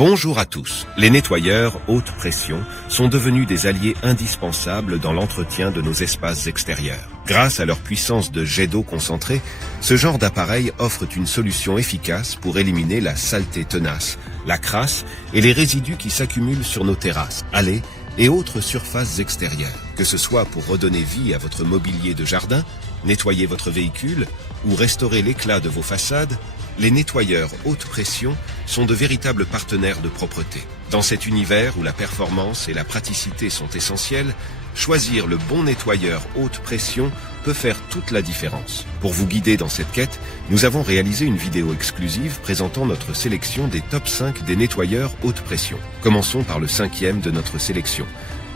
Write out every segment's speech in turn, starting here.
Bonjour à tous. Les nettoyeurs haute pression sont devenus des alliés indispensables dans l'entretien de nos espaces extérieurs. Grâce à leur puissance de jet d'eau concentré, ce genre d'appareil offre une solution efficace pour éliminer la saleté tenace, la crasse et les résidus qui s'accumulent sur nos terrasses, allées et autres surfaces extérieures. Que ce soit pour redonner vie à votre mobilier de jardin, nettoyer votre véhicule ou restaurer l'éclat de vos façades, les nettoyeurs haute pression sont de véritables partenaires de propreté. Dans cet univers où la performance et la praticité sont essentielles, choisir le bon nettoyeur haute pression peut faire toute la différence. Pour vous guider dans cette quête, nous avons réalisé une vidéo exclusive présentant notre sélection des top 5 des nettoyeurs haute pression. Commençons par le 5e de notre sélection.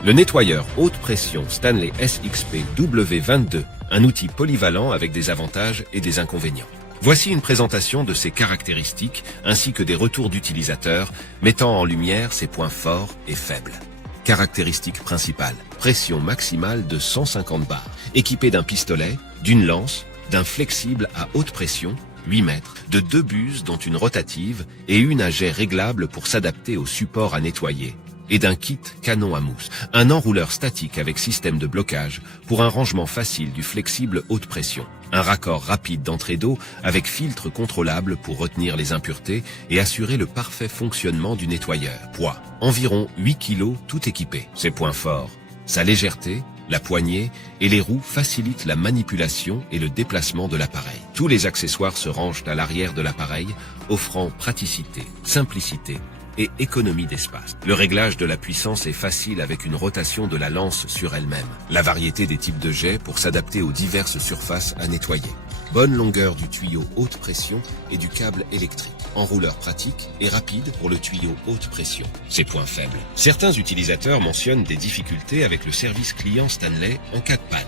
Le nettoyeur haute pression Stanley SXP W22, un outil polyvalent avec des avantages et des inconvénients. Voici une présentation de ses caractéristiques ainsi que des retours d'utilisateurs mettant en lumière ses points forts et faibles. Caractéristiques principales. Pression maximale de 150 bars. Équipé d'un pistolet, d'une lance, d'un flexible à haute pression, 8 mètres, de 2 buses dont une rotative et une à jet réglable pour s'adapter au support à nettoyer, et d'un kit canon à mousse, un enrouleur statique avec système de blocage pour un rangement facile du flexible haute pression, un raccord rapide d'entrée d'eau avec filtre contrôlable pour retenir les impuretés et assurer le parfait fonctionnement du nettoyeur. Poids, environ 8 kg tout équipé. Ses points forts, sa légèreté, la poignée et les roues facilitent la manipulation et le déplacement de l'appareil. Tous les accessoires se rangent à l'arrière de l'appareil, offrant praticité, simplicité et économie d'espace. Le réglage de la puissance est facile avec une rotation de la lance sur elle-même. La variété des types de jets pour s'adapter aux diverses surfaces à nettoyer. Bonne longueur du tuyau haute pression et du câble électrique. Enrouleur pratique et rapide pour le tuyau haute pression. Ses points faibles. Certains utilisateurs mentionnent des difficultés avec le service client Stanley en cas de panne.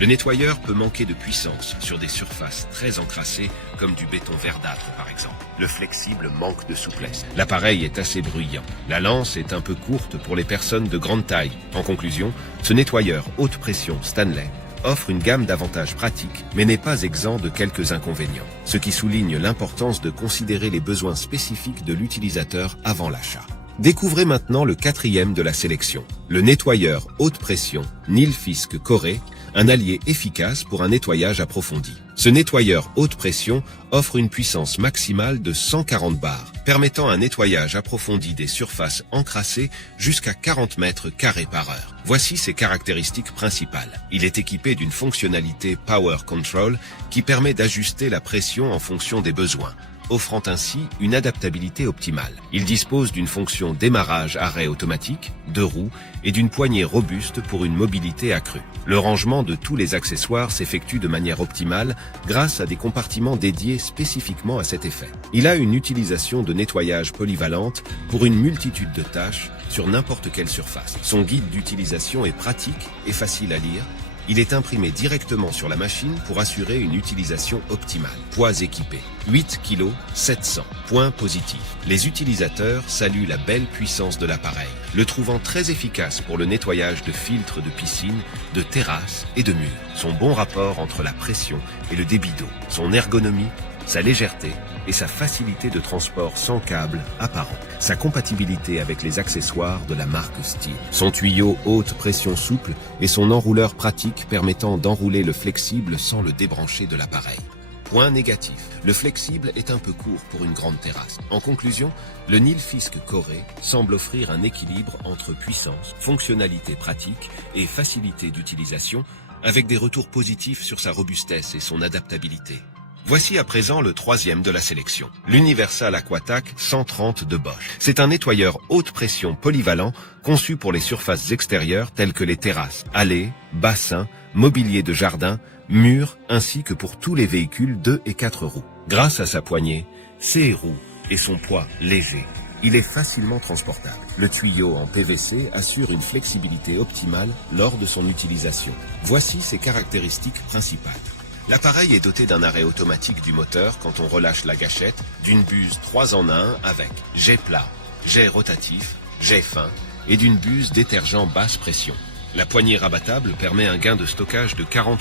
Le nettoyeur peut manquer de puissance sur des surfaces très encrassées comme du béton verdâtre par exemple. Le flexible manque de souplesse. L'appareil est assez bruyant. La lance est un peu courte pour les personnes de grande taille. En conclusion, ce nettoyeur haute pression Stanley offre une gamme d'avantages pratiques, mais n'est pas exempt de quelques inconvénients, ce qui souligne l'importance de considérer les besoins spécifiques de l'utilisateur avant l'achat. Découvrez maintenant le 4e de la sélection, le nettoyeur haute pression Nilfisk Corée, un allié efficace pour un nettoyage approfondi. Ce nettoyeur haute pression offre une puissance maximale de 140 bars, permettant un nettoyage approfondi des surfaces encrassées jusqu'à 40 mètres carrés par heure. Voici ses caractéristiques principales. Il est équipé d'une fonctionnalité Power Control qui permet d'ajuster la pression en fonction des besoins, offrant ainsi une adaptabilité optimale. Il dispose d'une fonction démarrage-arrêt automatique, 2 roues et d'une poignée robuste pour une mobilité accrue. Le rangement de tous les accessoires s'effectue de manière optimale grâce à des compartiments dédiés spécifiquement à cet effet. Il a une utilisation de nettoyage polyvalente pour une multitude de tâches sur n'importe quelle surface. Son guide d'utilisation est pratique et facile à lire. Il est imprimé directement sur la machine pour assurer une utilisation optimale. Poids équipé, 8 kg 700. Points positifs. Les utilisateurs saluent la belle puissance de l'appareil, le trouvant très efficace pour le nettoyage de filtres de piscine, de terrasses et de murs. Son bon rapport entre la pression et le débit d'eau, son ergonomie, sa légèreté et sa facilité de transport sans câble apparent. Sa compatibilité avec les accessoires de la marque Stihl. Son tuyau haute pression souple et son enrouleur pratique permettant d'enrouler le flexible sans le débrancher de l'appareil. Point négatif, le flexible est un peu court pour une grande terrasse. En conclusion, le Nilfisk Corée semble offrir un équilibre entre puissance, fonctionnalité pratique et facilité d'utilisation, avec des retours positifs sur sa robustesse et son adaptabilité. Voici à présent le 3e de la sélection, l'Universal Aquatac 130 de Bosch. C'est un nettoyeur haute pression polyvalent conçu pour les surfaces extérieures telles que les terrasses, allées, bassins, mobilier de jardin, murs, ainsi que pour tous les véhicules 2 et 4 roues. Grâce à sa poignée, ses roues et son poids léger, il est facilement transportable. Le tuyau en PVC assure une flexibilité optimale lors de son utilisation. Voici ses caractéristiques principales. L'appareil est doté d'un arrêt automatique du moteur quand on relâche la gâchette, d'une buse 3 en 1 avec jet plat, jet rotatif, jet fin et d'une buse détergent basse pression. La poignée rabattable permet un gain de stockage de 40%,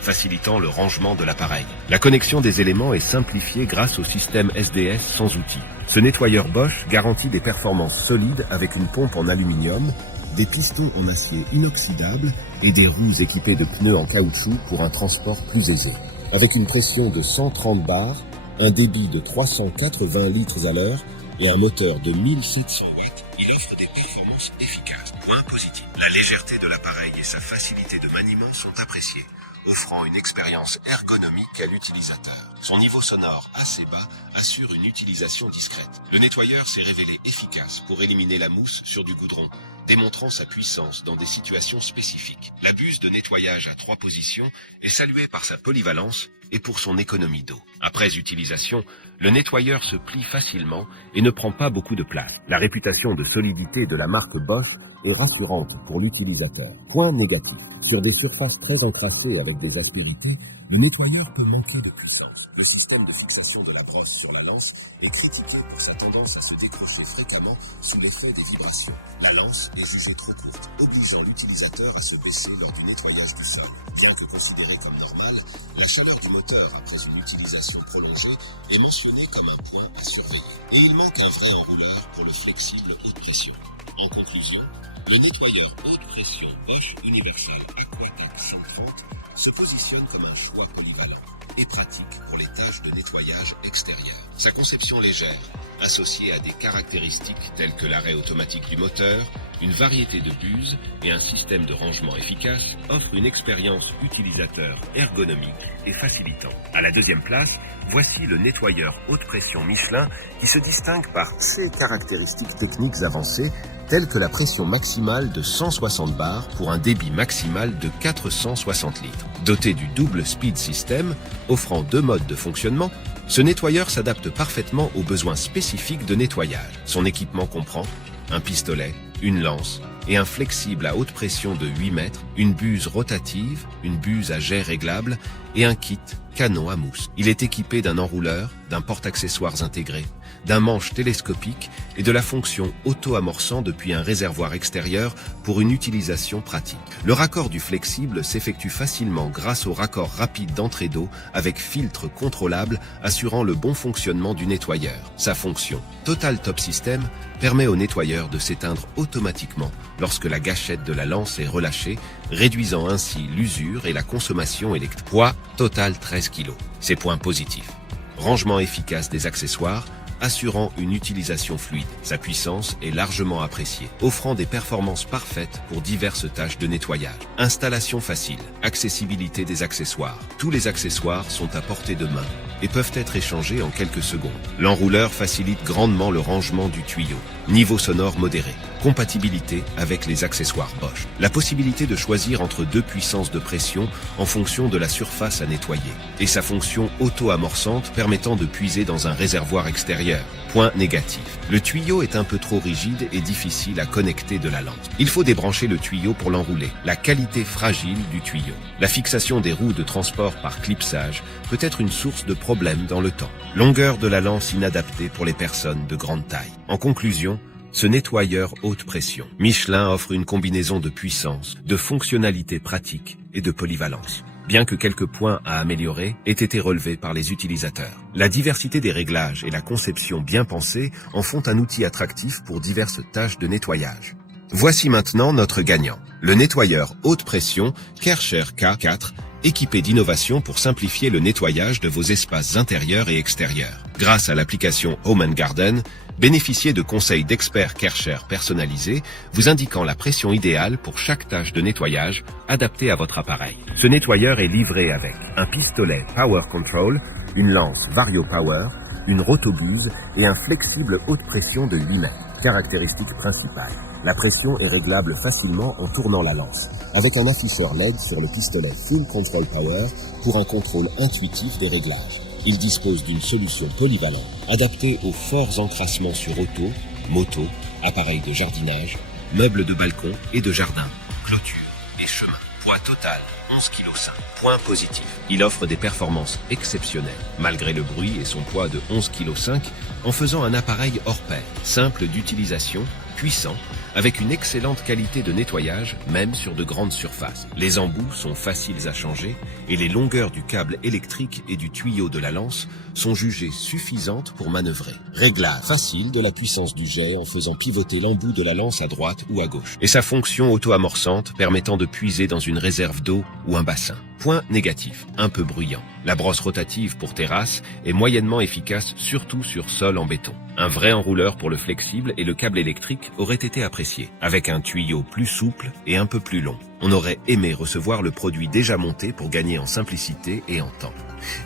facilitant le rangement de l'appareil. La connexion des éléments est simplifiée grâce au système SDS sans outils. Ce nettoyeur Bosch garantit des performances solides avec une pompe en aluminium, des pistons en acier inoxydable et des roues équipées de pneus en caoutchouc pour un transport plus aisé. Avec une pression de 130 bars, un débit de 380 litres à l'heure et un moteur de 1700 watts, il offre des performances efficaces. Point positif. La légèreté de l'appareil et sa facilité de maniement sont appréciées, offrant une expérience ergonomique à l'utilisateur. Son niveau sonore assez bas assure une utilisation discrète. Le nettoyeur s'est révélé efficace pour éliminer la mousse sur du goudron, démontrant sa puissance dans des situations spécifiques. La buse de nettoyage à 3 positions est saluée par sa polyvalence et pour son économie d'eau. Après utilisation, le nettoyeur se plie facilement et ne prend pas beaucoup de place. La réputation de solidité de la marque Bosch est rassurante pour l'utilisateur. Point négatif. Sur des surfaces très encrassées avec des aspérités, le nettoyeur peut manquer de puissance. Le système de fixation de la brosse sur la lance est critiqué pour sa tendance à se décrocher fréquemment sous l'effet des vibrations. La lance est jugée trop courte, obligeant l'utilisateur à se baisser lors du nettoyage du sol. Bien que considérée comme normale, la chaleur du moteur après une utilisation prolongée est mentionnée comme un point à surveiller. Et il manque un vrai enrouleur pour le flexible haute pression. En conclusion, le nettoyeur haute pression Bosch Universal Aquatac 130 se positionne comme un choix polyvalent et pratique pour les tâches de nettoyage extérieur. Sa conception légère, associée à des caractéristiques telles que l'arrêt automatique du moteur, une variété de buses et un système de rangement efficace, offre une expérience utilisateur ergonomique et facilitant. À la deuxième place, voici le nettoyeur haute pression Michelin qui se distingue par ses caractéristiques techniques avancées telles que la pression maximale de 160 bars pour un débit maximal de 460 litres. Doté du double speed system, offrant 2 modes de fonctionnement, ce nettoyeur s'adapte parfaitement aux besoins spécifiques de nettoyage. Son équipement comprend un pistolet, une lance et un flexible à haute pression de 8 mètres, une buse rotative, une buse à jet réglable et un kit canon à mousse. Il est équipé d'un enrouleur, d'un porte-accessoires intégré, d'un manche télescopique et de la fonction auto-amorçant depuis un réservoir extérieur pour une utilisation pratique. Le raccord du flexible s'effectue facilement grâce au raccord rapide d'entrée d'eau avec filtre contrôlable assurant le bon fonctionnement du nettoyeur. Sa fonction Total Top System permet au nettoyeur de s'éteindre automatiquement lorsque la gâchette de la lance est relâchée, réduisant ainsi l'usure et la consommation électrique. Poids total 13 kg. Ses points positifs. Rangement efficace des accessoires, assurant une utilisation fluide. Sa puissance est largement appréciée, offrant des performances parfaites pour diverses tâches de nettoyage. Installation facile, accessibilité des accessoires. Tous les accessoires sont à portée de main et peuvent être échangés en quelques secondes. L'enrouleur facilite grandement le rangement du tuyau. Niveau sonore modéré. Compatibilité avec les accessoires Bosch. La possibilité de choisir entre 2 puissances de pression en fonction de la surface à nettoyer. Et sa fonction auto-amorçante permettant de puiser dans un réservoir extérieur. Point négatif. Le tuyau est un peu trop rigide et difficile à connecter de la lance. Il faut débrancher le tuyau pour l'enrouler. La qualité fragile du tuyau. La fixation des roues de transport par clipsage peut être une source de problèmes dans le temps. Longueur de la lance inadaptée pour les personnes de grande taille. En conclusion, ce nettoyeur haute pression Michelin offre une combinaison de puissance, de fonctionnalités pratiques et de polyvalence. Bien que quelques points à améliorer aient été relevés par les utilisateurs. La diversité des réglages et la conception bien pensée en font un outil attractif pour diverses tâches de nettoyage. Voici maintenant notre gagnant, le nettoyeur haute pression Kärcher K4, équipé d'innovations pour simplifier le nettoyage de vos espaces intérieurs et extérieurs. Grâce à l'application Home & Garden, bénéficiez de conseils d'experts Kärcher personnalisés, vous indiquant la pression idéale pour chaque tâche de nettoyage adaptée à votre appareil. Ce nettoyeur est livré avec un pistolet Power Control, une lance Vario Power, une rotobuse et un flexible haute pression de 8 mètres. Caractéristique principale. La pression est réglable facilement en tournant la lance, avec un afficheur LED sur le pistolet Full Control Power pour un contrôle intuitif des réglages. Il dispose d'une solution polyvalente, adaptée aux forts encrassements sur auto, moto, appareils de jardinage, meubles de balcon et de jardin, clôture et chemin. Poids total, 11,5 kg. Point positif. Il offre des performances exceptionnelles, malgré le bruit et son poids de 11,5 kg, en faisant un appareil hors pair, simple d'utilisation, puissant, avec une excellente qualité de nettoyage, même sur de grandes surfaces. Les embouts sont faciles à changer et les longueurs du câble électrique et du tuyau de la lance sont jugées suffisantes pour manœuvrer. Réglage facile de la puissance du jet en faisant pivoter l'embout de la lance à droite ou à gauche. Et sa fonction auto-amorçante permettant de puiser dans une réserve d'eau ou un bassin. Point négatif, un peu bruyant. La brosse rotative pour terrasse est moyennement efficace, surtout sur sol en béton. Un vrai enrouleur pour le flexible et le câble électrique aurait été apprécié, avec un tuyau plus souple et un peu plus long. On aurait aimé recevoir le produit déjà monté pour gagner en simplicité et en temps.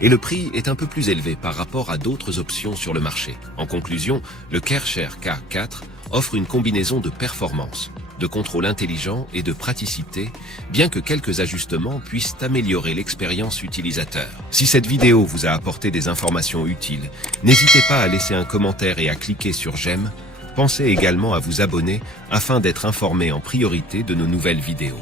Et le prix est un peu plus élevé par rapport à d'autres options sur le marché. En conclusion, le Kärcher K4 offre une combinaison de performance, de contrôle intelligent et de praticité, bien que quelques ajustements puissent améliorer l'expérience utilisateur. Si cette vidéo vous a apporté des informations utiles, n'hésitez pas à laisser un commentaire et à cliquer sur j'aime. Pensez également à vous abonner afin d'être informé en priorité de nos nouvelles vidéos.